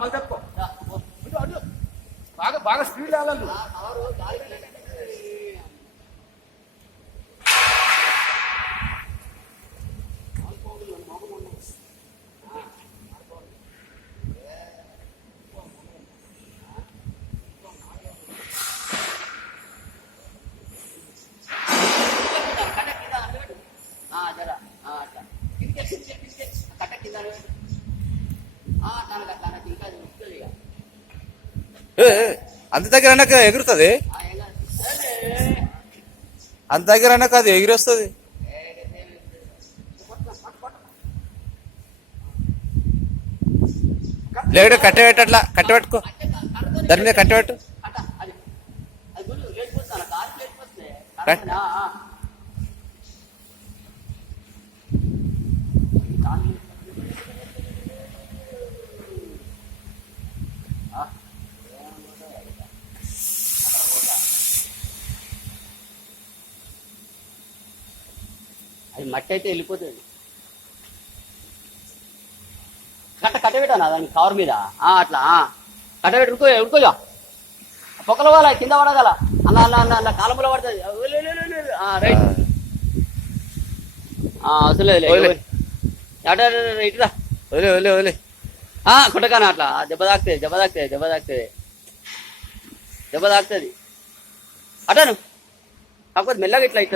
మళ్ళీ తప్పుకో బాగా బాగా స్పీడ్ రావాలి అంత దగ్గర అన్నాక ఎగురుతుంది, అంత దగ్గర అన్నాక అది ఎగిరి వస్తుంది. లేడు కట్టెట్టట్లా, కట్టెపెట్టుకో, దాని మీద కట్టెపెట్టు. అది మట్టి అయితే వెళ్ళిపోతుంది. కట్టబెట్టాను దానికి కవర్ మీద అట్లా కట్టబెట్టి ఉడుకోగా పొక్కల వాళ్ళ కింద పడగల అలా అలా అలా అలా కాలంలో పడుతుంది. రైట్ అసలు ఇటురా కొట్టకాను అట్లా దెబ్బ తాకుతుంది అటాను కాకపోతే మెల్లగా ఇట్లా